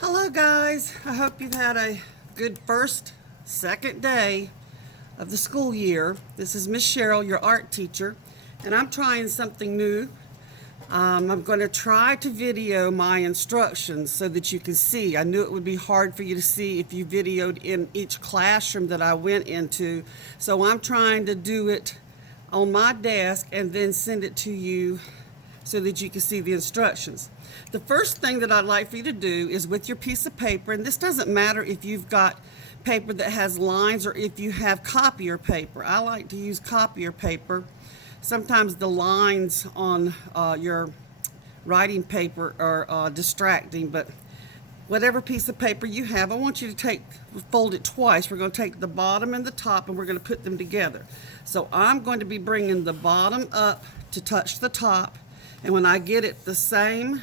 Hello guys, I hope you've had a good second day of the school year. This is Miss Sherrill, your art teacher, and I'm trying something new. I'm going to try to video my instructions so that you can see. I knew it would be hard for you to see if you videoed in each classroom that I went into, so I'm trying to do it on my desk and then send it to you so that you can see the instructions. The first thing that I'd like for you to do is with your piece of paper, and this doesn't matter if you've got paper that has lines or if you have copier paper. I like to use copier paper. Sometimes the lines on your writing paper are distracting, but whatever piece of paper you have, I want you to fold it twice. We're going to take the bottom and the top and we're going to put them together. So I'm going to be bringing the bottom up to touch the top, and when I get it the same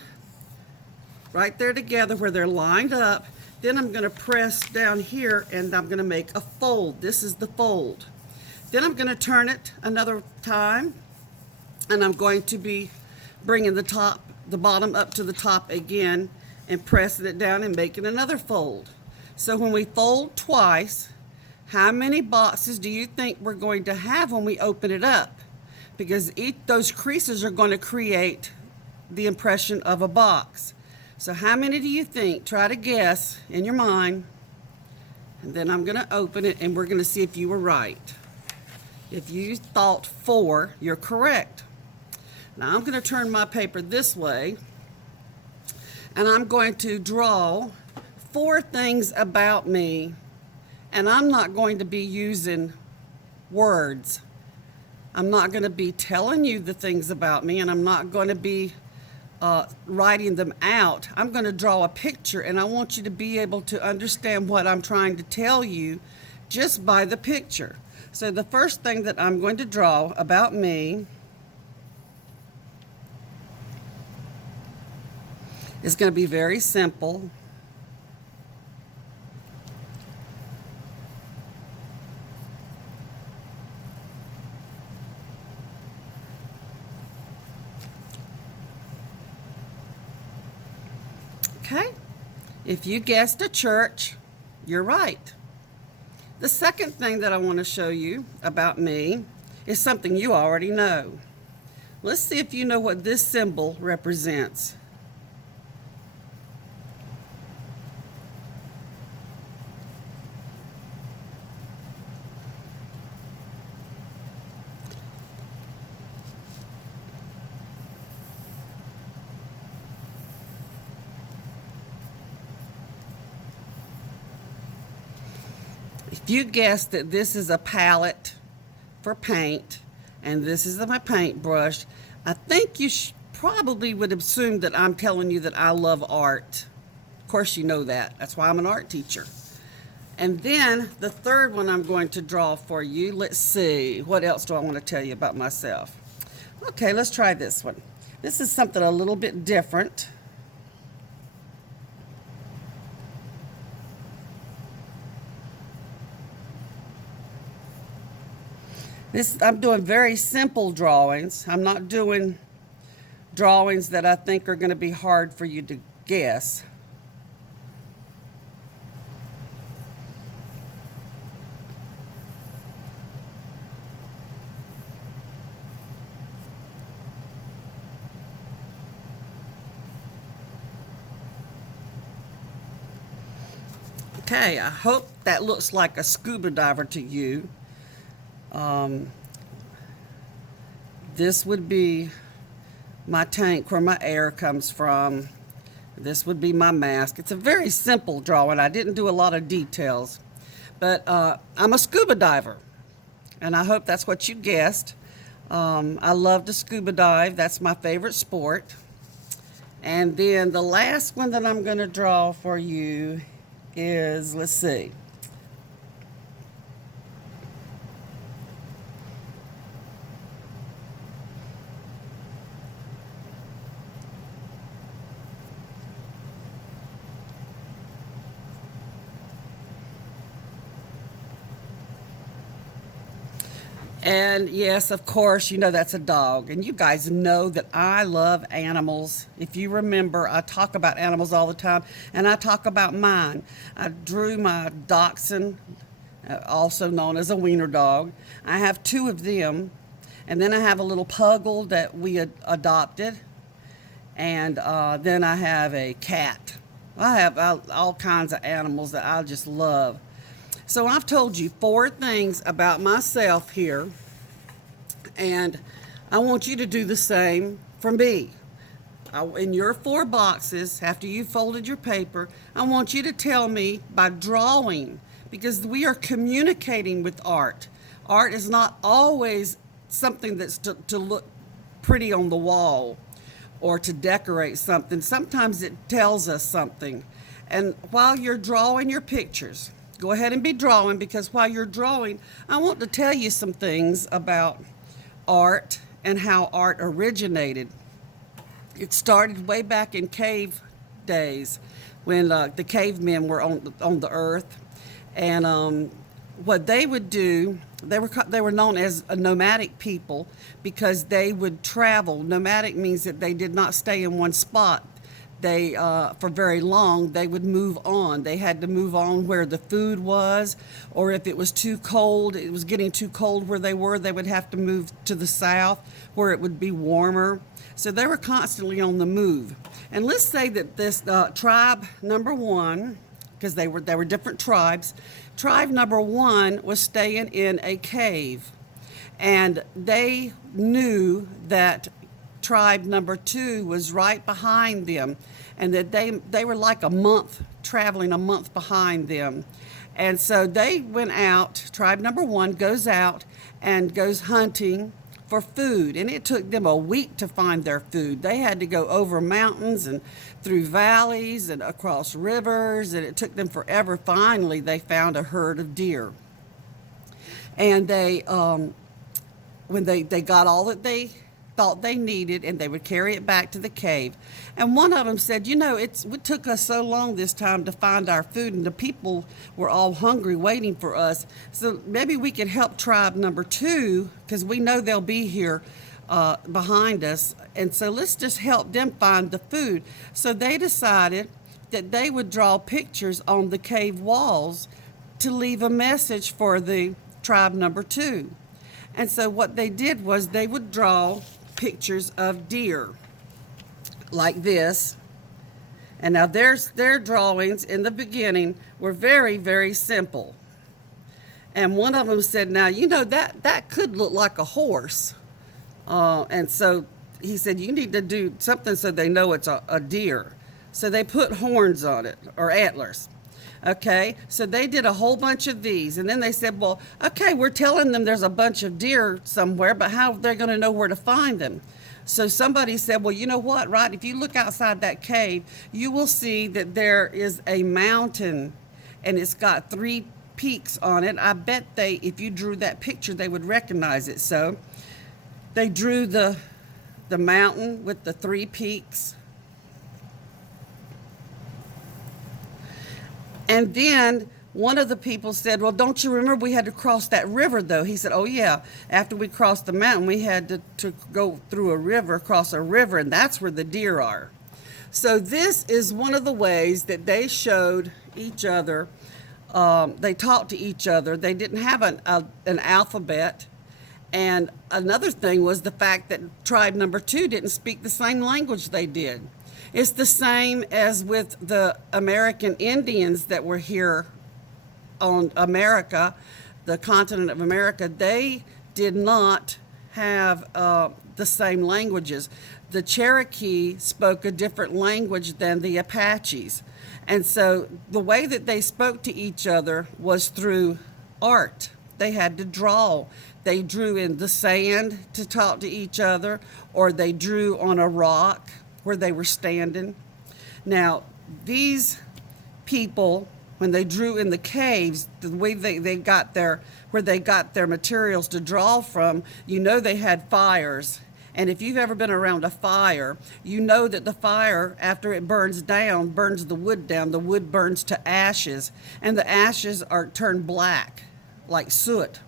right there together where they're lined up, then I'm going to press down here and I'm going to make a fold. This is the fold. Then I'm going to turn it another time and I'm going to be bringing the bottom up to the top again and pressing it down and making another fold. So when we fold twice, how many boxes do you think we're going to have when we open it up? Because those creases are going to create the impression of a box. So how many do you think? Try to guess in your mind. And then I'm going to open it and we're going to see if you were right. If you thought 4, you're correct. Now I'm going to turn my paper this way and I'm going to draw 4 things about me, and I'm not going to be using words. I'm not going to be telling you the things about me, and I'm not going to be writing them out. I'm going to draw a picture, and I want you to be able to understand what I'm trying to tell you just by the picture. So the first thing that I'm going to draw about me is going to be very simple. Okay? If you guessed a church, you're right. The second thing that I want to show you about me is something you already know. Let's see if you know what this symbol represents. If you guessed that this is a palette for paint and this is my paintbrush, I think you probably would assume that I'm telling you that I love art. Of course you know that. That's why I'm an art teacher. And then the third one I'm going to draw for you. Let's see. What else do I want to tell you about myself? Okay, let's try this one. This is something a little bit different. I'm doing very simple drawings. I'm not doing drawings that I think are going to be hard for you to guess. Okay, I hope that looks like a scuba diver to you. This would be my tank where my air comes from. This would be my mask. It's a very simple drawing. I didn't do a lot of details, but I'm a scuba diver, and I hope that's what you guessed. I love to scuba dive. That's my favorite sport. And then the last one that I'm going to draw for you is, let's see. And yes, of course, you know that's a dog. And you guys know that I love animals. If you remember, I talk about animals all the time, and I talk about mine. I drew my dachshund, also known as a wiener dog. I have two of them. And then I have a little puggle that we adopted. And then I have a cat. I have all kinds of animals that I just love. So I've told you 4 things about myself here, and I want you to do the same for me. In your 4 boxes, after you folded your paper, I want you to tell me by drawing, because we are communicating with art. Art is not always something that's to look pretty on the wall or to decorate something. Sometimes it tells us something. And while you're drawing your pictures, go ahead and be drawing, because while you're drawing, I want to tell you some things about art and how art originated. It started way back in cave days when the cavemen were on the earth. And what they would do, they were known as a nomadic people because they would travel. Nomadic means that they did not stay in one spot. They for very long. They would move on. They had to move on where the food was, or if it was too cold, it was getting too cold where they were, they would have to move to the south where it would be warmer. So they were constantly on the move. And let's say that this tribe number 1, because they were different tribes. Tribe number 1 was staying in a cave, and they knew that tribe number 2 was right behind them, and that they were like traveling a month behind them. And so they went out. Tribe number 1 goes out and goes hunting for food, and it took them a week to find their food. They had to go over mountains and through valleys and across rivers, and it took them forever. Finally, they found a herd of deer, and they when they got all that they thought they needed, and they would carry it back to the cave. And one of them said, it took us so long this time to find our food, and the people were all hungry waiting for us. So maybe we could help tribe number 2, because we know they'll be here behind us. And so let's just help them find the food. So they decided that they would draw pictures on the cave walls to leave a message for the tribe number 2. And so what they did was they would draw pictures of deer like this. And now their drawings in the beginning were very, very simple. And one of them said, now, that could look like a horse. And so he said, you need to do something so they know it's a deer. So they put horns on it, or antlers. Okay, so they did a whole bunch of these, and then they said, well, okay, we're telling them there's a bunch of deer somewhere, but how are they going to know where to find them? So somebody said, well, you know what, right? If you look outside that cave, you will see that there is a mountain, and it's got 3 peaks on it. I bet if you drew that picture, they would recognize it. So they drew the mountain with the 3 peaks. And then one of the people said, well, don't you remember we had to cross that river, though? He said, oh, yeah. After we crossed the mountain, we had to go through a river, cross a river, and that's where the deer are. So this is one of the ways that they showed each other. They talked to each other. They didn't have an alphabet. And another thing was the fact that tribe number 2 didn't speak the same language they did. It's the same as with the American Indians that were here on America, the continent of America. They did not have the same languages. The Cherokee spoke a different language than the Apaches. And so the way that they spoke to each other was through art. They had to draw. They drew in the sand to talk to each other, or they drew on a rock where they were standing. Now, these people, when they drew in the caves, the way they got where they got their materials to draw from, they had fires. And if you've ever been around a fire, you know that the fire, after it burns down, burns the wood down. The wood burns to ashes, and the ashes are turned black, like soot.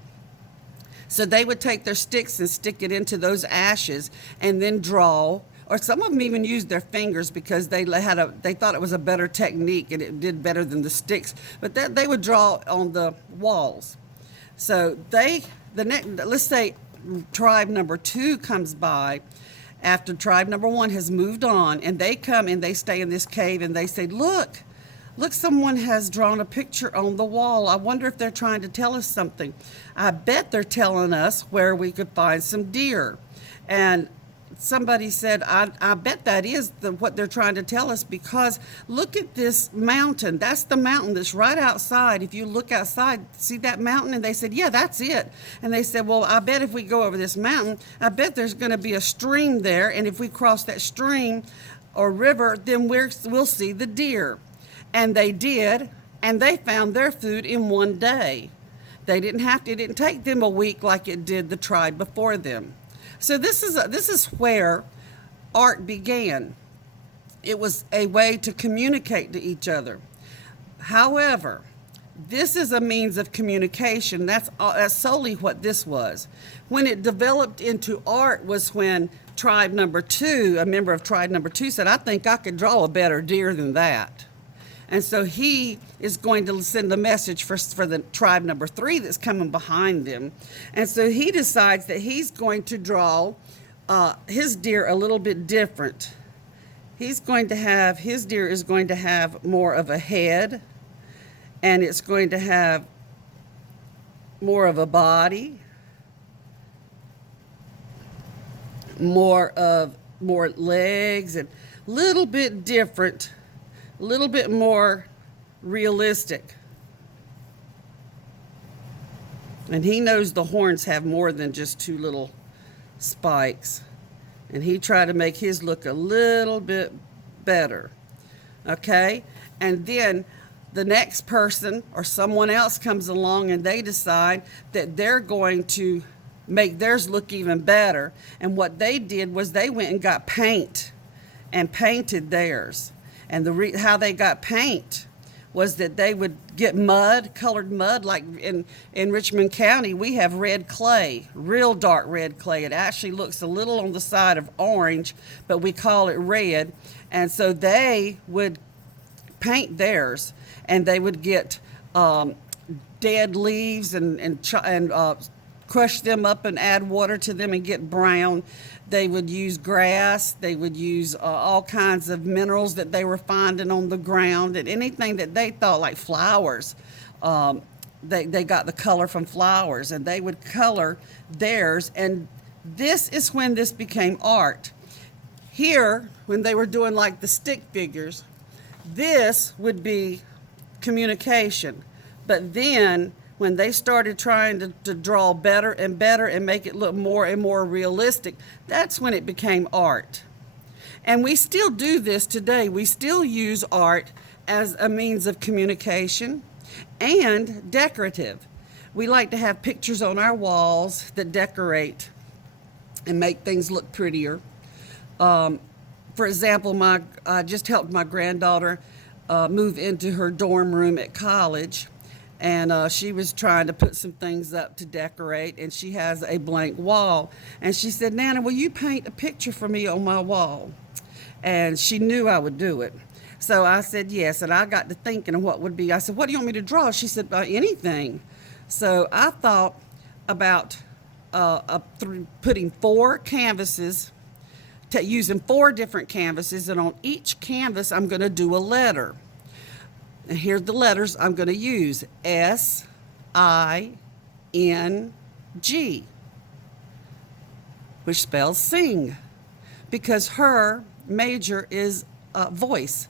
So they would take their sticks and stick it into those ashes and then draw, or some of them even used their fingers because they thought it was a better technique and it did better than the sticks. But they would draw on the walls. So let's say tribe number 2 comes by after tribe number 1 has moved on, and they come and they stay in this cave and they say, look, someone has drawn a picture on the wall. I wonder if they're trying to tell us something. I bet they're telling us where we could find some deer. And somebody said, I bet that is what they're trying to tell us, because look at this mountain. That's the mountain that's right outside. If you look outside, see that mountain? And they said, yeah, that's it. And they said, well, I bet if we go over this mountain, I bet there's going to be a stream there. And if we cross that stream or river, then we'll see the deer. And they did, and they found their food in one day. It didn't take them a week like it did the tribe before them. So this is where art began. It was a way to communicate to each other. However, this is a means of communication. That's solely what this was. When it developed into art was when tribe number 2, a member of tribe number 2, said, I think I could draw a better deer than that. And so he is going to send a message for the tribe number 3 that's coming behind them. And so he decides that he's going to draw his deer a little bit different. His deer is going to have more of a head, and it's going to have more of a body, more legs, and a little bit different, a little bit more realistic. And he knows the horns have more than just 2 little spikes. And he tried to make his look a little bit better. Okay? And then the next person or someone else comes along and they decide that they're going to make theirs look even better. And what they did was they went and got paint and painted theirs. And how they got paint was that they would get colored mud, like in Richmond County, we have red clay, real dark red clay. It actually looks a little on the side of orange, but we call it red. And so they would paint theirs, and they would get dead leaves and crush them up and add water to them and get brown. They would use grass. They would use all kinds of minerals that they were finding on the ground, and anything that they thought, like flowers. They got the color from flowers, and they would color theirs. And this is when this became art. Here, when they were doing like the stick figures, this would be communication. But then when they started trying to draw better and better and make it look more and more realistic, that's when it became art. And we still do this today. We still use art as a means of communication and decorative. We like to have pictures on our walls that decorate and make things look prettier. For example, I just helped my granddaughter move into her dorm room at college. And she was trying to put some things up to decorate, and she has a blank wall. And she said, Nana, will you paint a picture for me on my wall? And she knew I would do it. So I said yes, and I got to thinking of what would be. I said, what do you want me to draw? She said, anything. So I thought about putting 4 canvases, using 4 different canvases, and on each canvas I'm going to do a letter. And here's the letters I'm going to use: S-I-N-G, which spells sing, because her major is voice.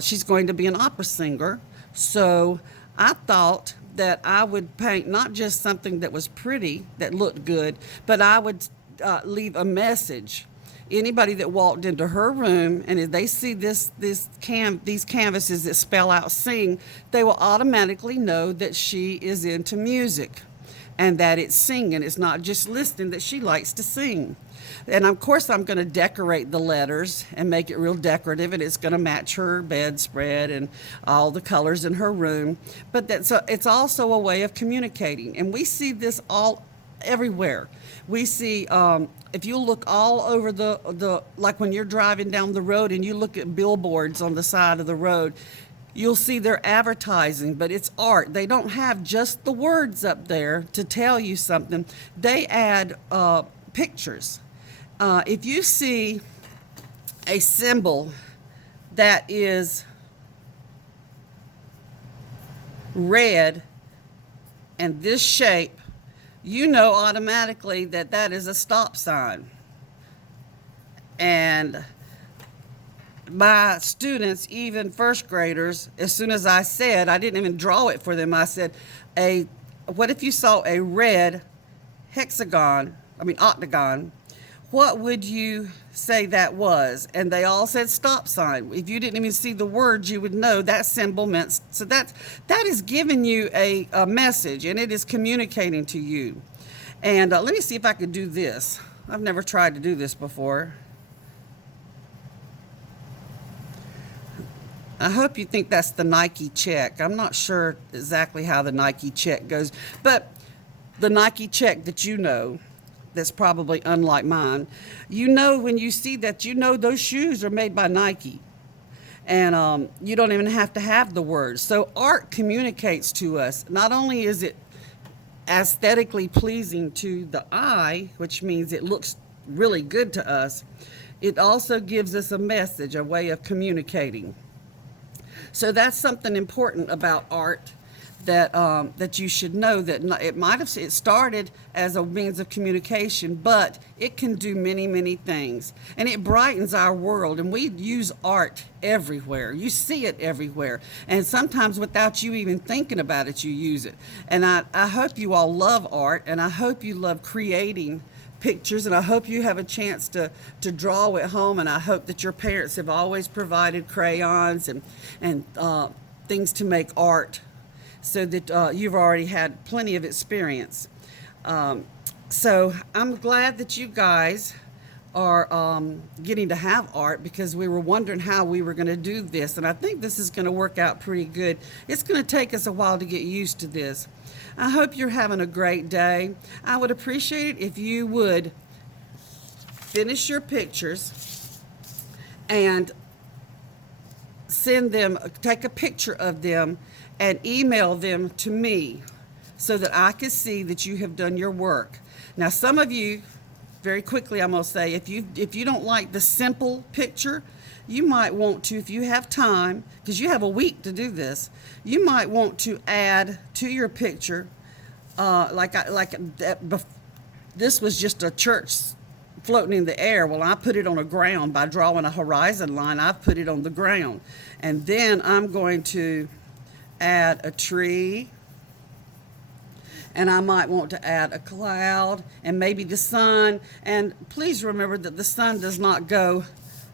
She's going to be an opera singer. So I thought that I would paint not just something that was pretty, that looked good, but I would leave a message. Anybody that walked into her room, and if they see these canvases that spell out sing, they will automatically know that she is into music and that it's singing. It's not just listening, that she likes to sing. And of course, I'm going to decorate the letters and make it real decorative, and it's going to match her bedspread and all the colors in her room. But it's also a way of communicating. And we see this all everywhere. We see, if you look all over like when you're driving down the road and you look at billboards on the side of the road, you'll see their advertising, but it's art. They don't have just the words up there to tell you something. They add pictures. If you see a symbol that is red and this shape, you know automatically that that is a stop sign. And my students, even first graders, as soon as I said, I didn't even draw it for them, I said, what if you saw a red octagon, what would you say that was? And they all said stop sign. If you didn't even see the words, you would know that symbol meant. So that is giving you a message, and it is communicating to you. And let me see if I could do this. I've never tried to do this before. I hope you think that's the Nike check. I'm not sure exactly how the Nike check goes, but the Nike check that you know, that's probably unlike mine. You know, when you see that, you know those shoes are made by Nike. And you don't even have to have the words. So art communicates to us. Not only is it aesthetically pleasing to the eye, which means it looks really good to us, it also gives us a message, a way of communicating. So that's something important about art that you should know, that it started as a means of communication, but it can do many, many things, and it brightens our world. And we use art everywhere. You see it everywhere, and sometimes without you even thinking about it, you use it. And I hope you all love art, and I hope you love creating pictures, and I hope you have a chance to draw at home, and I hope that your parents have always provided crayons and things to make art, so that you've already had plenty of experience. So I'm glad that you guys are getting to have art, because we were wondering how we were going to do this, and I think this is going to work out pretty good. It's going to take us a while to get used to this. I hope you're having a great day. I would appreciate it if you would finish your pictures and send them, take a picture of them and email them to me so that I can see that you have done your work. Now, some of you, very quickly I'm going to say, if you don't like the simple picture, you might want to, if you have time, because you have a week to do this, you might want to add to your picture, this was just a church floating in the air. Well, I put it on the ground by drawing a horizon line. I put it on the ground, and then I'm going to add a tree, and I might want to add a cloud and maybe the sun. And please remember that the sun does not go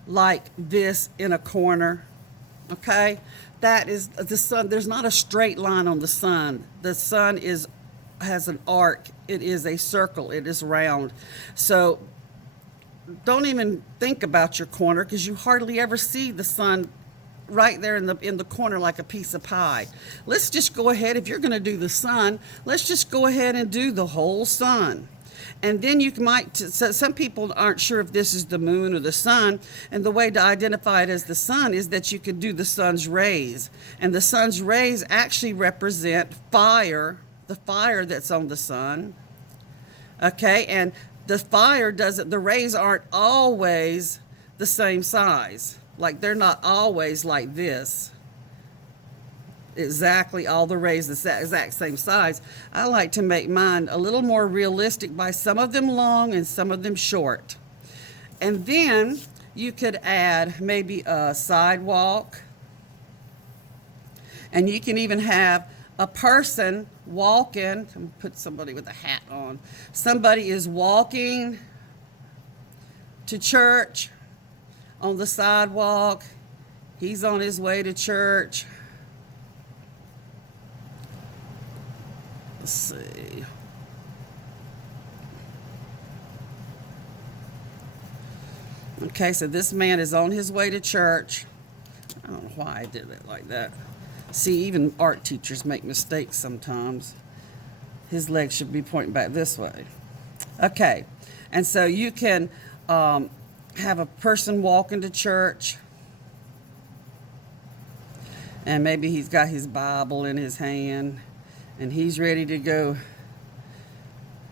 like this in a corner, okay? That is the sun. There's not a straight line on the sun. The sun has an arc. It is a circle. It is round. So don't even think about your corner, because you hardly ever see the sun right there in the corner like a piece of pie. Let's just go ahead. If you're going to do the sun, let's just go ahead and do the whole sun. And then you might, so some people aren't sure if this is the moon or the sun, and the way to identify it as the sun is that you can do the sun's rays. And the sun's rays actually represent fire, the fire that's on the sun. Okay, and the the rays aren't always the same size. Like, they're not always like this. Exactly, all the rays the exact same size. I like to make mine a little more realistic by some of them long and some of them short. And then you could add maybe a sidewalk, and you can even have a person walking. Put somebody with a hat on. Somebody is walking to church on the sidewalk. He's on his way to church. Let's see. Okay, so this man is on his way to church. I don't know why I did it like that. See, even art teachers make mistakes sometimes. His legs should be pointing back this way. Okay, and so you can have a person walk into church, and maybe he's got his Bible in his hand, and he's ready to go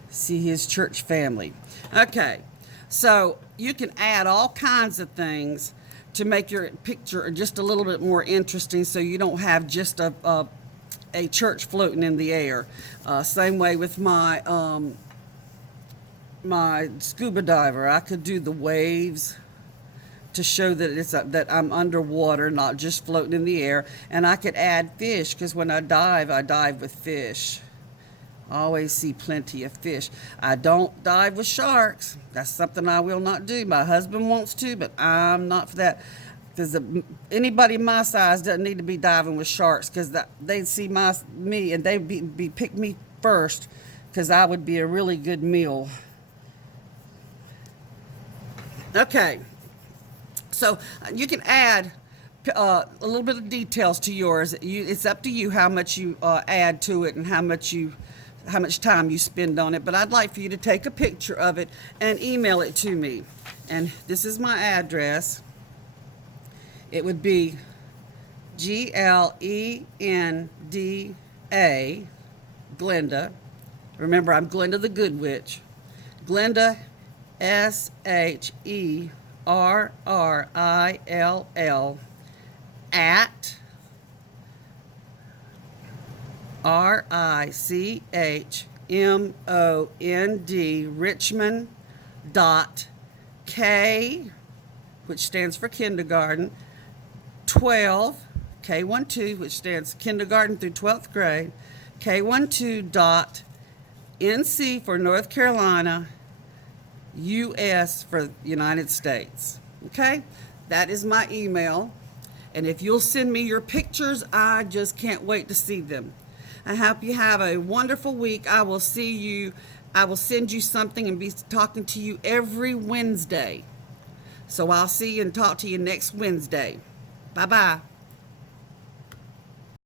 see his church family. Okay, so you can add all kinds of things to make your picture just a little bit more interesting, so you don't have just a church floating in the air. Same way with my my scuba diver. I could do the waves to show that that I'm underwater, not just floating in the air. And I could add fish, because when I dive with fish. I always see plenty of fish. I don't dive with sharks. That's something I will not do. My husband wants to, but I'm not for that. Because anybody my size doesn't need to be diving with sharks, because they'd see me and they'd be pick me first, because I would be a really good meal. Okay, so you can add a little bit of details to yours. It's up to you how much you add to it and how much time you spend on it. But I'd like for you to take a picture of it and email it to me. And this is my address. It would be Glenda, Glenda. Remember, I'm Glenda the Good Witch. Glenda, Sherrill, at RICHMOND, Richmond dot K, which stands for kindergarten, 12, K12, which stands kindergarten through 12th grade, K12 dot NC for North Carolina, US for United States. Okay, that is my email. And if you'll send me your pictures, I just can't wait to see them. I hope you have a wonderful week. I will send you something and be talking to you every Wednesday. So I'll see you and talk to you next Wednesday. Bye-bye.